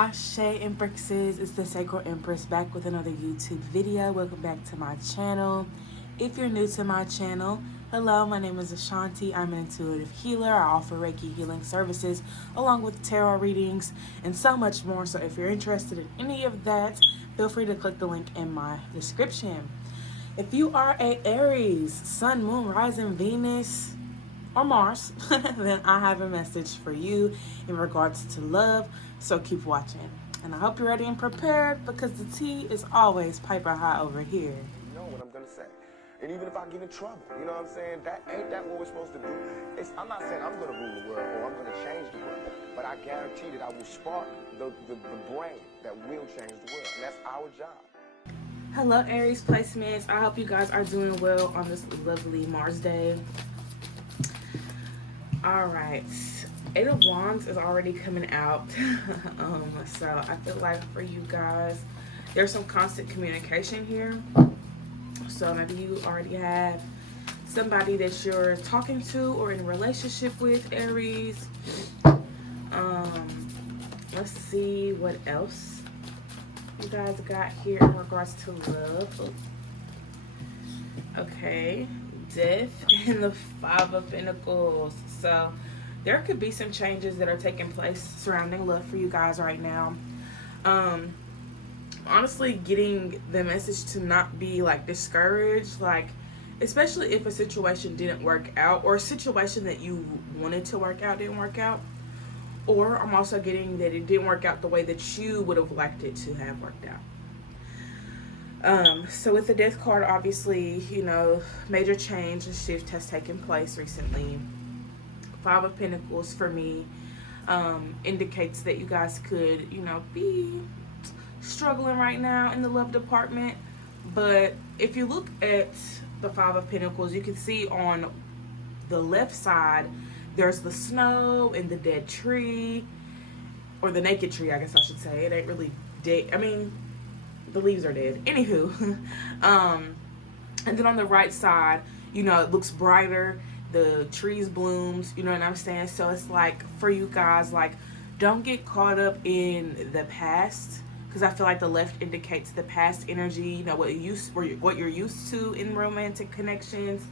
Ashe Empresses, it's the Sacred Empress back with another YouTube video. Welcome back to my channel. If you're new to my channel, hello, my name is Ashanti. I'm an intuitive healer. I offer Reiki healing services along with tarot readings and so much more. So if you're interested in any of that, feel free to click the link in my description. If you are a Aries, Sun, Moon, Rising, Venus, or Mars, then I have a message for you in regards to love, so keep watching. And I hope you're ready and prepared, because the tea is always piper high over here. You know what I'm gonna say. And even if I get in trouble, you know what I'm saying? Ain't that what we're supposed to do? I'm not saying I'm gonna rule the world or I'm gonna change the world, but I guarantee that I will spark the brain that will change the world, and that's our job. Hello, Aries placements. I hope you guys are doing well on this lovely Mars day. All right, Eight of Wands is already coming out. So I feel like for you guys, there's some constant communication here. So maybe you already have somebody that you're talking to or in a relationship with, Aries. Let's see what else you guys got here in regards to love. Okay, Death and the Five of Pentacles. So there could be some changes that are taking place surrounding love for you guys right now. Honestly, getting the message to not be like discouraged, like especially if a situation didn't work out, or a situation that you wanted to work out didn't work out. Or I'm also getting that it didn't work out the way that you would have liked it to have worked out. So with the Death card, obviously, you know, major change and shift has taken place recently. Five of Pentacles for me indicates that you guys could, you know, be struggling right now in the love department. But if you look at the Five of Pentacles, you can see on the left side, there's the snow and the dead tree, or the naked tree, I guess I should say. It ain't really dead. I mean, the leaves are dead. Anywho, and then on the right side, you know, it looks brighter. The trees blooms, you know what I'm saying? So it's like, for you guys, like, don't get caught up in the past, because I feel like the left indicates the past energy, you know, what you're used to in romantic connections,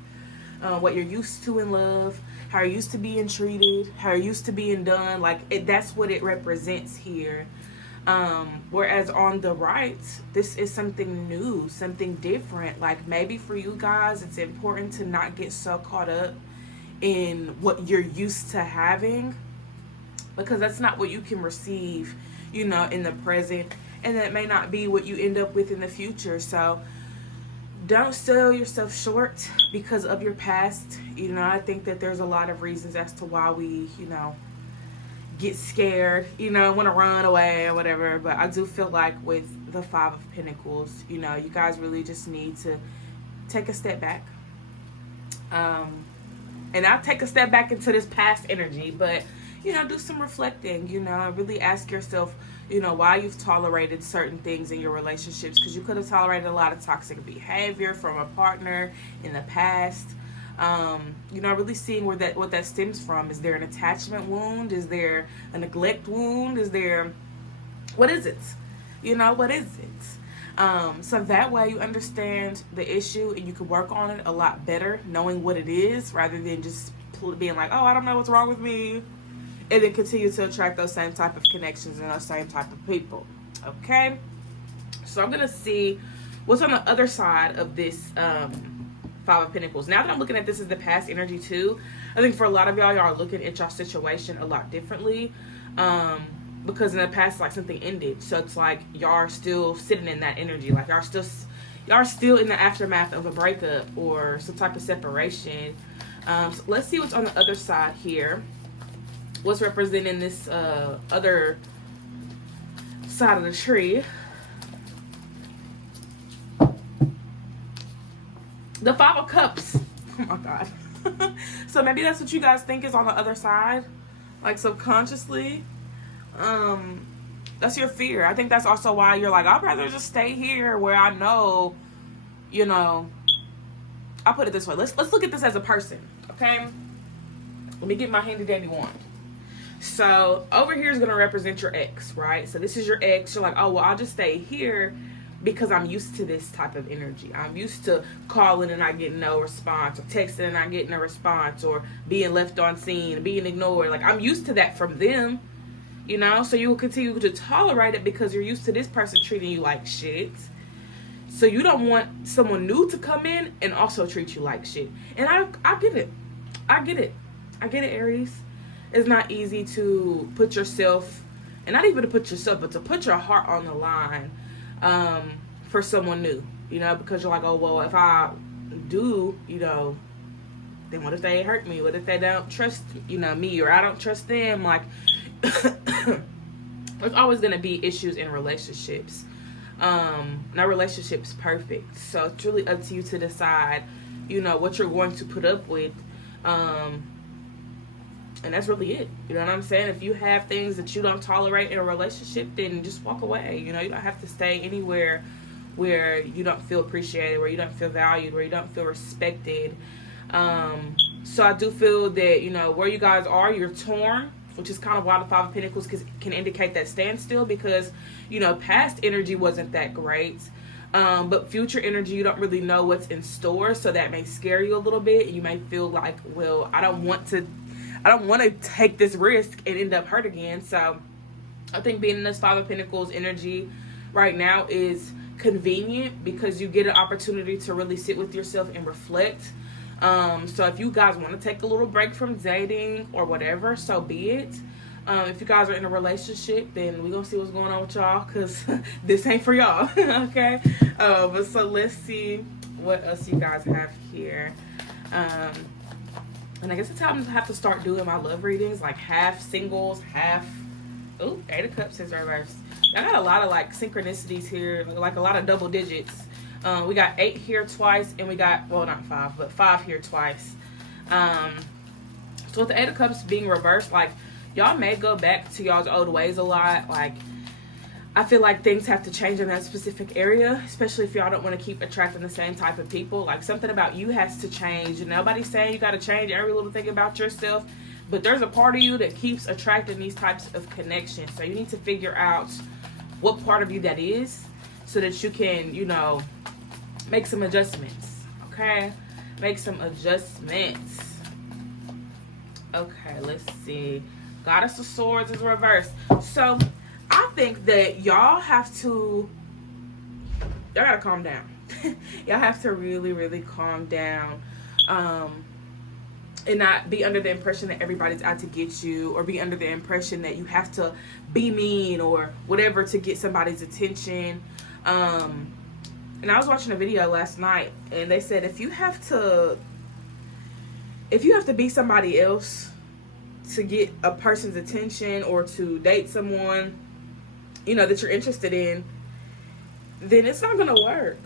what you're used to in love, how you're used to being treated, how you're used to being done. Like, that's what it represents here. Whereas on the right, this is something new, something different. Like, maybe for you guys, it's important to not get so caught up in what you're used to having, because that's not what you can receive, you know, in the present, and that may not be what you end up with in the future. So don't sell yourself short because of your past. You know, I think that there's a lot of reasons as to why we, you know, get scared, you know, want to run away or whatever. But I do feel like with the Five of Pentacles, you know, you guys really just need to take a step back. And I'll take a step back into this past energy, but, you know, do some reflecting, you know, really ask yourself, you know, why you've tolerated certain things in your relationships, because you could have tolerated a lot of toxic behavior from a partner in the past. You know, really seeing what that stems from. Is there an attachment wound? Is there a neglect wound? What is it? You know, what is it? So that way you understand the issue and you can work on it a lot better, knowing what it is, rather than just being like, oh, I don't know what's wrong with me, and then continue to attract those same type of connections and those same type of people. Okay, so I'm gonna see what's on the other side of this Five of Pentacles. Now that I'm looking at this as the past energy too, I think for a lot of y'all are looking at y'all situation a lot differently, because in the past, like, something ended, so it's like y'all are still sitting in that energy, like y'all are still in the aftermath of a breakup or some type of separation. So let's see what's on the other side here. What's representing this other side of the tree? The Five of Cups. Oh my God. So maybe that's what you guys think is on the other side, like subconsciously. That's your fear. I think that's also why you're like, I'd rather just stay here where I know, you know. I'll put it this way. Let's look at this as a person, okay? Let me get my handy dandy wand. So over here is going to represent your ex, right? So this is your ex. You're like, oh, well, I'll just stay here because I'm used to this type of energy. I'm used to calling and not getting no response, or texting and not getting a response, or being left on scene, being ignored. Like, I'm used to that from them, you know? So you will continue to tolerate it because you're used to this person treating you like shit. So you don't want someone new to come in and also treat you like shit. And I get it. I get it. I get it, Aries. It's not easy to put yourself, and not even to put yourself, but to put your heart on the line for someone new, you know, because you're like, oh, well, if I do, you know, then what if they hurt me? What if they don't trust, you know, me, or I don't trust them? Like, there's always going to be issues in relationships. No relationship's perfect. So it's really up to you to decide, you know, what you're going to put up with. And that's really it. You know what I'm saying? If you have things that you don't tolerate in a relationship, then just walk away. You know, you don't have to stay anywhere where you don't feel appreciated, where you don't feel valued, where you don't feel respected. So I do feel that, you know, where you guys are, you're torn, which is kind of why the Five of Pentacles can indicate that standstill, because, you know, past energy wasn't that great. But future energy, you don't really know what's in store, so that may scare you a little bit. You may feel like, well, I don't want to take this risk and end up hurt again. So I think being in this Five of Pentacles energy right now is convenient because you get an opportunity to really sit with yourself and reflect. So if you guys want to take a little break from dating or whatever, so be it. If you guys are in a relationship, then we're going to see what's going on with y'all, because this ain't for y'all. Okay? But so let's see what else you guys have here. And I guess it's time to have to start doing my love readings, like half singles, half... Ooh, Eight of Cups is reversed. I got a lot of, like, synchronicities here, like a lot of double digits. We got 8 here twice, and we got, well, not 5, but 5 here twice. So with the Eight of Cups being reversed, like, y'all may go back to y'all's old ways a lot. Like, I feel like things have to change in that specific area, especially if y'all don't want to keep attracting the same type of people. Like, something about you has to change. And nobody's saying you got to change every little thing about yourself, but there's a part of you that keeps attracting these types of connections. So you need to figure out what part of you that is, so that you can, you know, make some adjustments. Okay? Make some adjustments. Okay, let's see. Goddess of Swords is reversed. So I think that y'all gotta calm down. Y'all have to really, really calm down. And not be under the impression that everybody's out to get you, or be under the impression that you have to be mean or whatever to get somebody's attention. And I was watching a video last night, and they said if you have to be somebody else to get a person's attention, or to date someone, you know, that you're interested in, then it's not gonna work.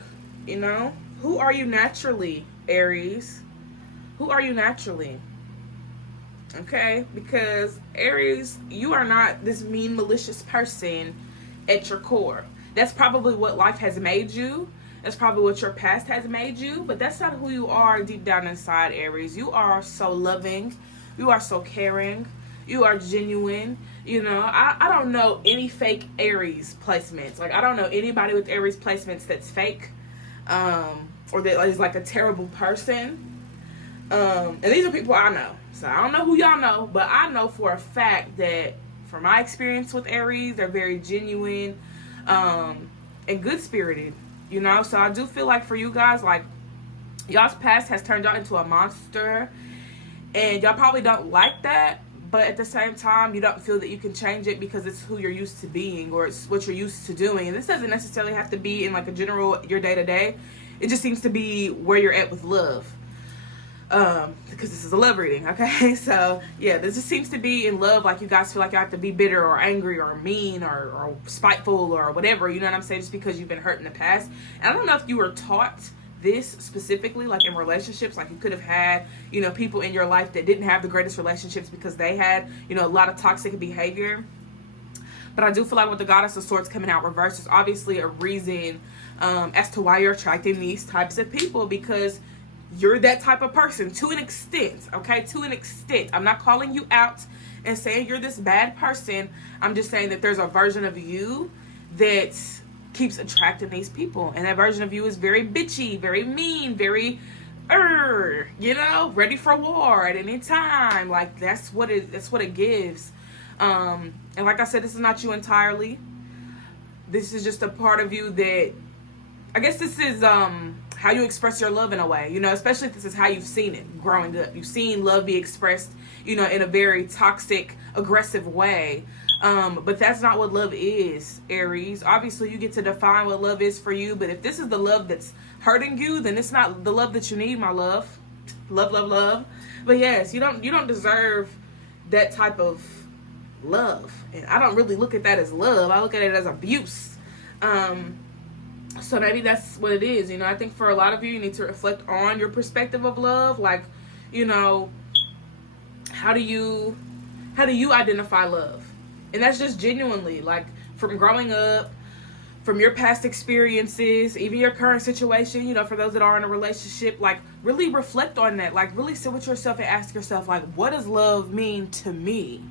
You know, who are you naturally, Aries? Who are you naturally? Okay, because Aries, you are not this mean, malicious person at your core. That's probably what life has made you. That's probably what your past has made you, but that's not who you are deep down inside, Aries. You are so loving. You are so caring. You are genuine. You know, I don't know any fake Aries placements. Like, I don't know anybody with Aries placements that's fake, or that is like a terrible person. And these are people I know. So I don't know who y'all know, but I know for a fact that from my experience with Aries, they're very genuine, and good-spirited, you know? So I do feel like for you guys, like, y'all's past has turned y'all into a monster, and y'all probably don't like that, but at the same time, you don't feel that you can change it because it's who you're used to being, or it's what you're used to doing. And this doesn't necessarily have to be in, like, a general, your day-to-day. It just seems to be where you're at with love. Because this is a love reading, okay? So, yeah, this just seems to be in love, like you guys feel like you have to be bitter or angry or mean or spiteful or whatever, you know what I'm saying, just because you've been hurt in the past. And I don't know if you were taught this specifically, like in relationships, like you could have had, you know, people in your life that didn't have the greatest relationships because they had, you know, a lot of toxic behavior. But I do feel like with the Goddess of Swords coming out reversed, there's obviously a reason as to why you're attracting these types of people, because you're that type of person to an extent, okay? To an extent. I'm not calling you out, and saying you're this bad person. I'm just saying that there's a version of you that keeps attracting these people, and that version of you is very bitchy, very mean, very ready for war at any time. Like, that's what it gives. And like I said, this is not you entirely. This is just a part of you that, I guess this is how you express your love in a way, especially if this is how you've seen it growing up. You've seen love be expressed, in a very toxic, aggressive way. But that's not what love is, Aries. Obviously, you get to define what love is for you, but if this is the love that's hurting you, then it's not the love that you need, my love. Love. But yes, you don't deserve that type of love. And I don't really look at that as love. I look at it as abuse. So maybe that's what it is. I think for a lot of you, you need to reflect on your perspective of love. Like, how do you identify love? And that's just genuinely, like, from growing up, from your past experiences, even your current situation, for those that are in a relationship, like, really reflect on that. Like, really sit with yourself and ask yourself, like, what does love mean to me?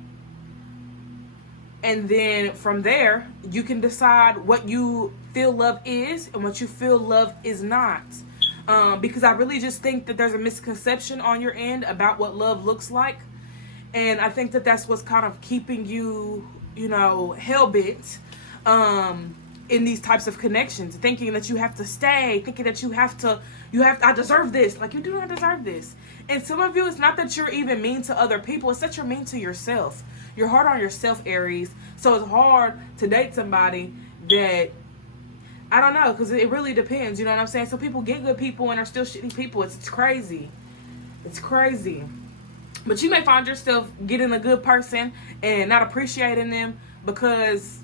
And then from there, you can decide what you feel love is and what you feel love is not. Because I really just think that there's a misconception on your end about what love looks like. And I think that that's what's kind of keeping you, hell-bent in these types of connections. Thinking that you have to stay. Thinking that I deserve this. Like, you do not deserve this. And some of you, it's not that you're even mean to other people. It's that you're mean to yourself. You're hard on yourself, Aries. So it's hard to date somebody that, I don't know, because it really depends. You know what I'm saying? So people get good people and are still shitty people. It's crazy. It's crazy. But you may find yourself getting a good person and not appreciating them because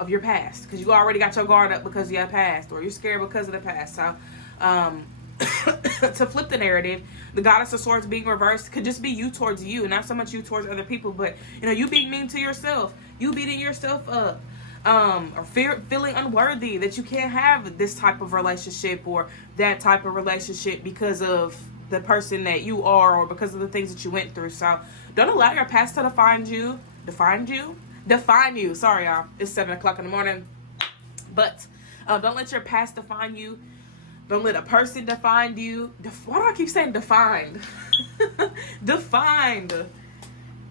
of your past. Because you already got your guard up because of your past. Or you're scared because of the past. So, to flip the narrative, the Goddess of Swords being reversed could just be you towards you, not so much you towards other people, but you being mean to yourself, you beating yourself up, or feeling unworthy that you can't have this type of relationship or that type of relationship because of the person that you are or because of the things that you went through. So don't allow your past to define you. Sorry, y'all. It's 7:00 in the morning. But don't let your past define you. Don't let a person define you. Why do I keep saying defined? Defined.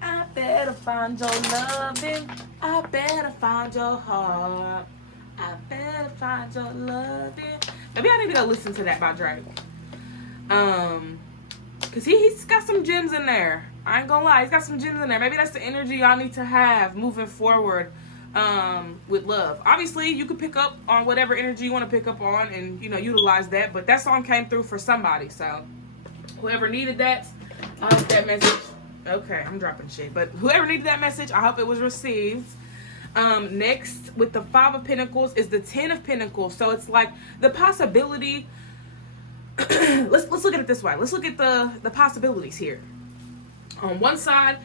I better find your loving. I better find your heart. I better find your loving. Maybe I need to go listen to that by Drake. Cause he's got some gems in there. I ain't gonna lie, he's got some gems in there. Maybe that's the energy y'all need to have moving forward. With love. Obviously, you could pick up on whatever energy you want to pick up on and, utilize that. But that song came through for somebody. So, whoever needed that, I hope that message... Okay, I'm dropping shit. But whoever needed that message, I hope it was received. Next, with the 5 of Pentacles, is the 10 of Pentacles. So, it's like the possibility... let's look at it this way. Let's look at the possibilities here. On one side...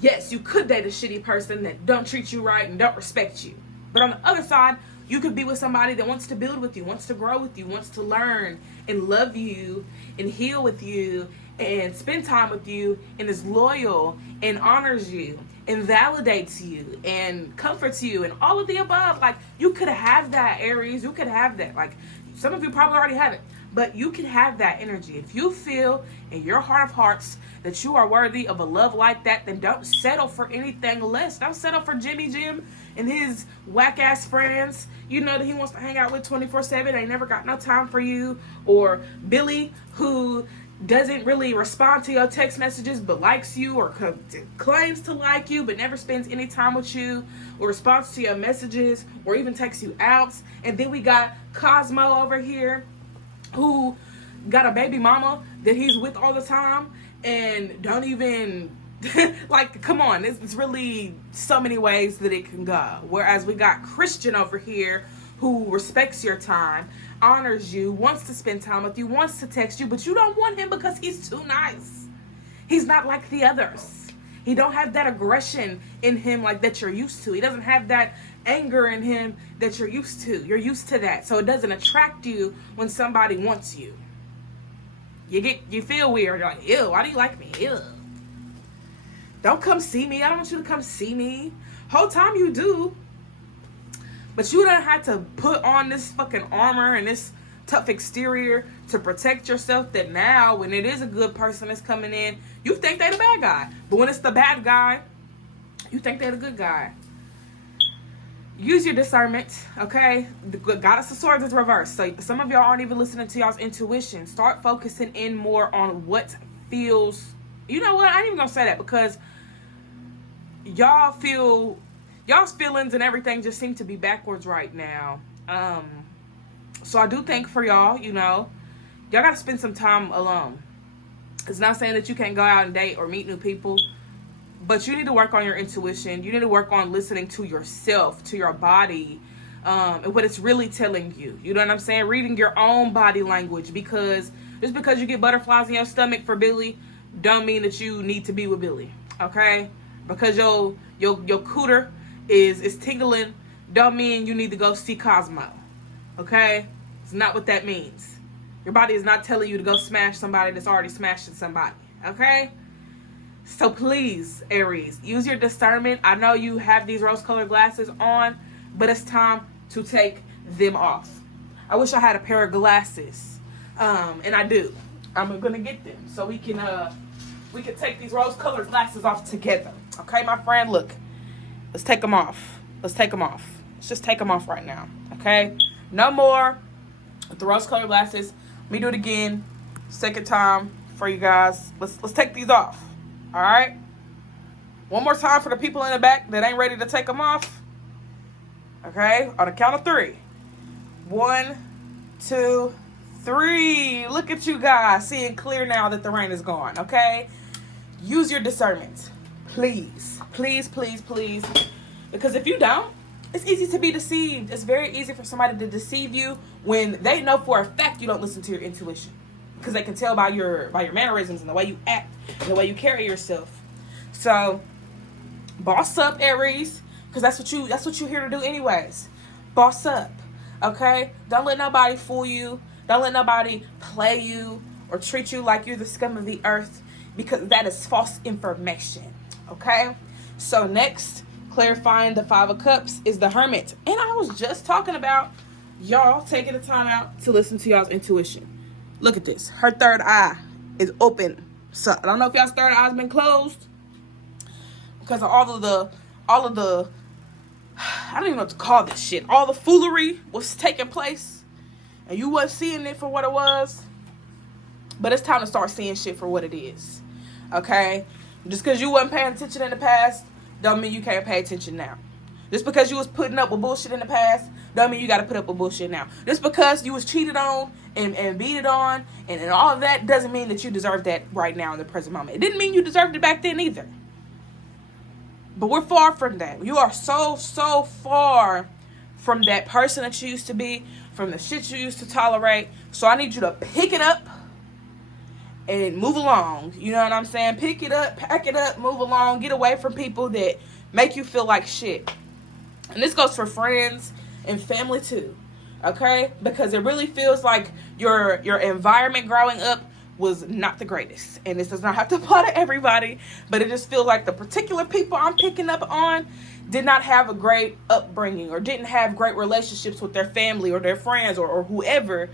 yes, you could date a shitty person that don't treat you right and don't respect you. But on the other side, you could be with somebody that wants to build with you, wants to grow with you, wants to learn and love you and heal with you and spend time with you and is loyal and honors you and validates you and comforts you and all of the above. Like, you could have that, Aries. You could have that. Like, some of you probably already have it. But you can have that energy. If you feel in your heart of hearts that you are worthy of a love like that, then don't settle for anything less. Don't settle for Jimmy Jim and his whack-ass friends, that he wants to hang out with 24/7. Ain't never got no time for you. Or Billy, who doesn't really respond to your text messages but likes you or claims to like you but never spends any time with you or responds to your messages or even takes you out. And then we got Cosmo over here, who got a baby mama that he's with all the time and don't even like, come on, it's really so many ways that it can go. Whereas we got Christian over here, who respects your time, honors you, wants to spend time with you, wants to text you, but you don't want him because he's too nice. He's not like the others. He don't have that aggression in him like that you're used to. He doesn't have that anger in him that you're used to. You're used to that. So it doesn't attract you when somebody wants you. You feel weird. You're like, ew, why do you like me? Ew. Don't come see me. I don't want you to come see me. Whole time you do. But you don't have to put on this fucking armor and this tough exterior to protect yourself, that now when it is a good person that's coming in, you think they're the bad guy. But when it's the bad guy, you think they're the good guy. Use your discernment, okay? The Goddess of Swords is reversed. So some of y'all aren't even listening to y'all's intuition. Start focusing in more on what feels... You know what? I ain't even going to say that, because y'all's feelings and everything just seem to be backwards right now. So I do think for y'all, y'all got to spend some time alone. It's not saying that you can't go out and date or meet new people, but you need to work on your intuition. You need to work on listening to yourself, to your body, and what it's really telling you. You know what I'm saying? Reading your own body language, because just because you get butterflies in your stomach for Billy, don't mean that you need to be with Billy, okay? Because your cooter is tingling, don't mean you need to go see Cosmo, okay? It's not what that means. Your body is not telling you to go smash somebody that's already smashing somebody, okay? So please, Aries, use your discernment. I know you have these rose-colored glasses on, but it's time to take them off. I wish I had a pair of glasses, and I do. I'm gonna get them so we can take these rose-colored glasses off together. Okay, my friend, look. Let's take them off. Let's just take them off right now, okay? No more with the rose-colored glasses. Let me do it again. Second time for you guys. Let's take these off. All right? One more time for the people in the back that ain't ready to take them off. Okay? On the count of 3. 1, 2, 3. Look at you guys seeing clear now that the rain is gone. Okay? Use your discernment. Please. Please, please, please. Because if you don't, it's easy to be deceived. It's very easy for somebody to deceive you when they know for a fact you don't listen to your intuition. Because they can tell by your mannerisms and the way you act and the way you carry yourself. So, boss up, Aries, because that's what you're here to do anyways. Boss up, okay? Don't let nobody fool you. Don't let nobody play you or treat you like you're the scum of the earth, because that is false information, okay? So next, clarifying the 5 of Cups is the Hermit. And I was just talking about y'all taking the time out to listen to y'all's intuition. Look at this. Her third eye is open. So I don't know if y'all's third eye's been closed because of all of the I don't even know what to call this shit. All the foolery was taking place and you wasn't seeing it for what it was. But it's time to start seeing shit for what it is. Okay? Just because you wasn't paying attention in the past don't mean you can't pay attention now. Just because you was putting up with bullshit in the past don't mean you got to put up with bullshit now. Just because you was cheated on and beat it on and all of that doesn't mean that you deserve that right now in the present moment. It didn't mean you deserved it back then either. But we're far from that. You are so far from that person that you used to be, from the shit you used to tolerate. So I need you to pick it up and move along. You know what I'm saying? Pick it up, pack it up, move along. Get away from people that make you feel like shit. And this goes for friends and family too. Okay? Because it really feels like your environment growing up was not the greatest. And this does not have to apply to everybody, but it just feels like the particular people I'm picking up on did not have a great upbringing or didn't have great relationships with their family or their friends or whoever.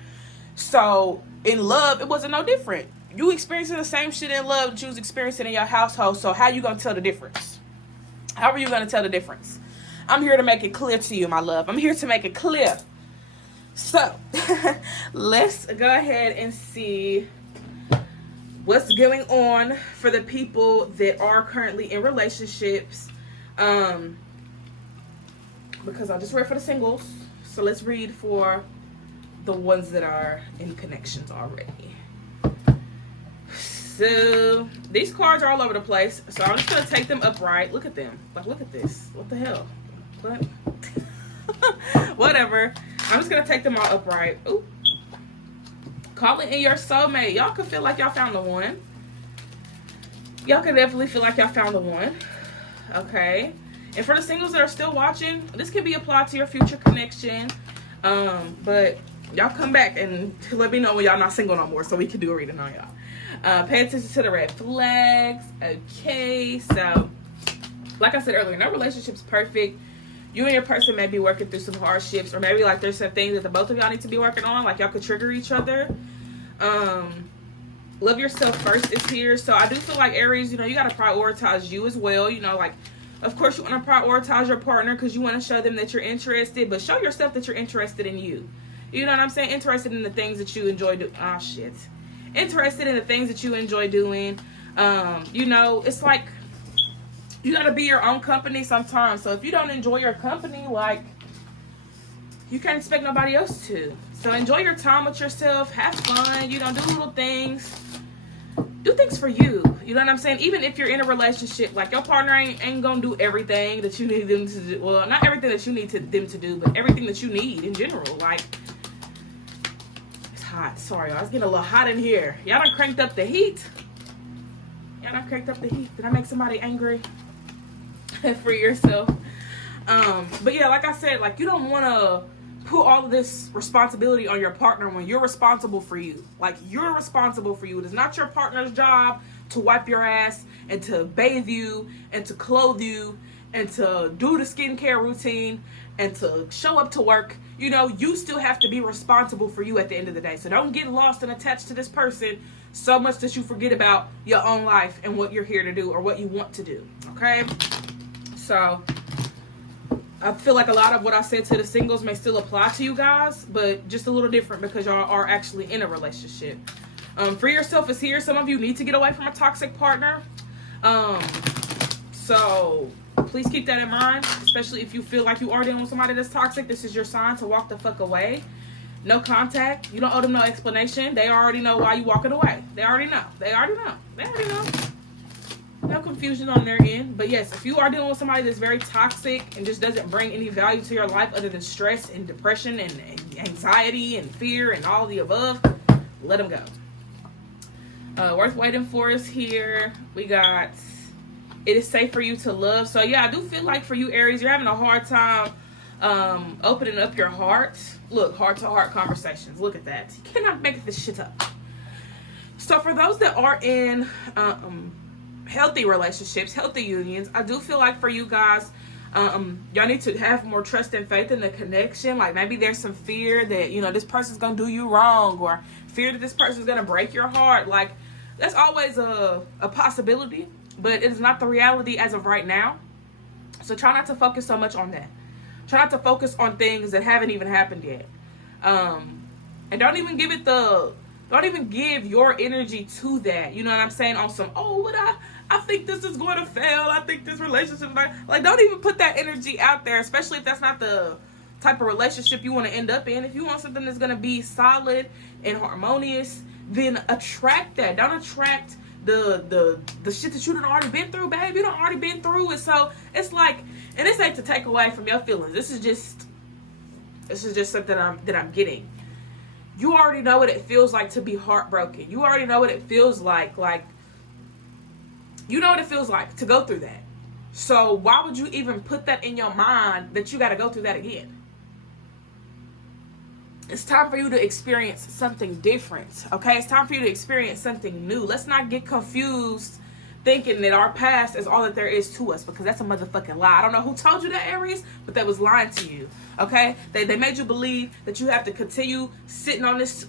So in love, it wasn't no different. You experiencing the same shit in love that you was experiencing in your household. So how you going to tell the difference? How are you going to tell the difference? I'm here to make it clear to you, my love. I'm here to make it clear. So let's go ahead and see what's going on for the people that are currently in relationships. Because I just read for the singles. So let's read for the ones that are in connections already. So these cards are all over the place. So I'm just going to take them upright. Look at them. Like, look at this. What the hell? What? Whatever. I'm just going to take them all upright. Ooh. Calling in your soulmate. Y'all could feel like y'all found the one. Y'all could definitely feel like y'all found the one. Okay. And for the singles that are still watching, this can be applied to your future connection. But y'all come back and let me know when y'all not single no more so we can do a reading on y'all. Pay attention to the red flags. Okay, so like I said earlier, no relationship's perfect. You and your person may be working through some hardships, or maybe like there's some things that the both of y'all need to be working on, like y'all could trigger each other. Love yourself first is here. So I do feel like, Aries, you know, you got to prioritize you as well. You know, like, of course you want to prioritize your partner because you want to show them that you're interested, but show yourself that you're interested in you. You know what I'm saying? Interested in the things that you enjoy doing. Oh, shit. Interested in the things that you enjoy doing. You know, it's like, you gotta be your own company sometimes. So if you don't enjoy your company, like, you can't expect nobody else to. So enjoy your time with yourself. Have fun. You know, do little things. Do things for you. You know what I'm saying? Even if you're in a relationship, like, your partner ain't gonna do everything that you need them to do. Well, not everything that you need them to do, but everything that you need in general. Like, it's hot. Sorry, y'all. It's getting a little hot in here. Y'all done cranked up the heat. Y'all done cranked up the heat. Did I make somebody angry? For yourself. But yeah, like I said, like, you don't want to put all of this responsibility on your partner when you're responsible for you. Like, you're responsible for you. It is not your partner's job to wipe your ass and to bathe you and to clothe you and to do the skincare routine and to show up to work. You know, you still have to be responsible for you at the end of the day. So don't get lost and attached to this person so much that you forget about your own life and what you're here to do or what you want to do. Okay? So I feel like a lot of what I said to the singles may still apply to you guys, but just a little different because y'all are actually in a relationship. Free yourself is here. Some of you need to get away from a toxic partner. So please keep that in mind, especially if you feel like you are dealing with somebody that's toxic. This is your sign to walk the fuck away. No contact. You don't owe them no explanation. They already know why you walking away. They already know. They already know. They already know. No confusion on their end. But yes, if you are dealing with somebody that's very toxic and just doesn't bring any value to your life other than stress and depression and anxiety and fear and all of the above, let them go. Worth waiting for is here. We got, it is safe for you to love. So yeah, I do feel like for you, Aries, you're having a hard time opening up your heart. Look, heart-to-heart conversations. Look at that. You cannot make this shit up. So for those that are in healthy relationships, healthy unions, I do feel like for you guys, y'all need to have more trust and faith in the connection. Like, maybe there's some fear that, you know, this person's gonna do you wrong, or fear that this person's gonna break your heart. Like, that's always a possibility, but it is not the reality as of right now. So try not to focus so much on that. Try not to focus on things that haven't even happened yet. And don't even give your energy to that. You know what I'm saying? On some, oh, but I think this is going to fail. I think this relationship, like, don't even put that energy out there, especially if that's not the type of relationship you want to end up in. If you want something that's going to be solid and harmonious, then attract that. Don't attract the shit that you done already been through, babe. You done already been through it. So it's like, and this ain't to take away from your feelings. This is just something that I'm getting. You already know what it feels like to be heartbroken. You already know what it feels like you know what it feels like to go through that. So why would you even put that in your mind that you got to go through that again? It's time for you to experience something different, okay? It's time for you to experience something new. Let's not get confused thinking that our past is all that there is to us, because that's a motherfucking lie. I don't know who told you that, Aries, but that was lying to you, okay? They made you believe that you have to continue sitting on this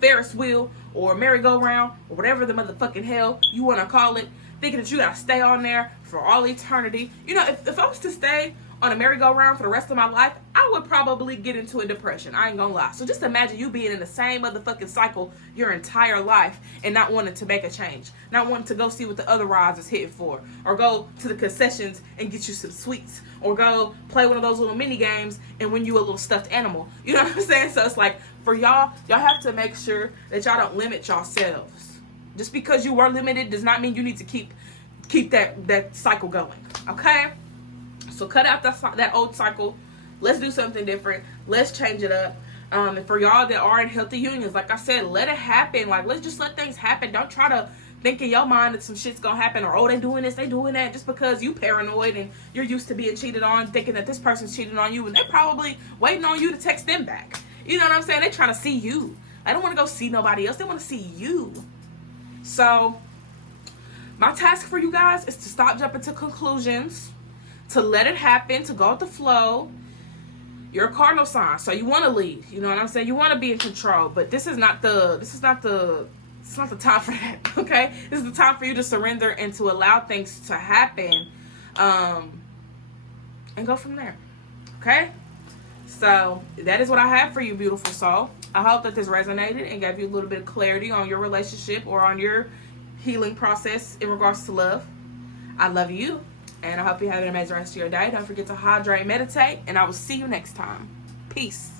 Ferris wheel or merry-go-round or whatever the motherfucking hell you want to call it, thinking that you got to stay on there for all eternity. You know, if I was to stay on a merry-go-round for the rest of my life, I would probably get into a depression. I ain't gonna lie. So just imagine you being in the same motherfucking cycle your entire life and not wanting to make a change, not wanting to go see what the other rides is hitting for, or go to the concessions and get you some sweets, or go play one of those little mini games and win you a little stuffed animal. You know what I'm saying? So it's like, for y'all have to make sure that y'all don't limit yourselves. Just because you were limited does not mean you need to keep that cycle going, okay? So cut out that old cycle. Let's do something different. Let's change it up. And for y'all that are in healthy unions, like I said, let it happen. Like, let's just let things happen. Don't try to think in your mind that some shit's gonna happen, or, oh, they doing this, they doing that, just because you paranoid and you're used to being cheated on, thinking that this person's cheating on you, and they're probably waiting on you to text them back. You know what I'm saying? They're trying to see you. I don't want to go see nobody else. They want to see you. So my task for you guys is to stop jumping to conclusions, to let it happen, to go with the flow. You're a cardinal sign, so you want to lead. You know what I'm saying? You want to be in control, but it's not the time for that. Okay, this is the time for you to surrender and to allow things to happen, and go from there. Okay, so that is what I have for you, beautiful soul. I hope that this resonated and gave you a little bit of clarity on your relationship or on your healing process in regards to love. I love you, and I hope you have an amazing rest of your day. Don't forget to hydrate, meditate, and I will see you next time. Peace.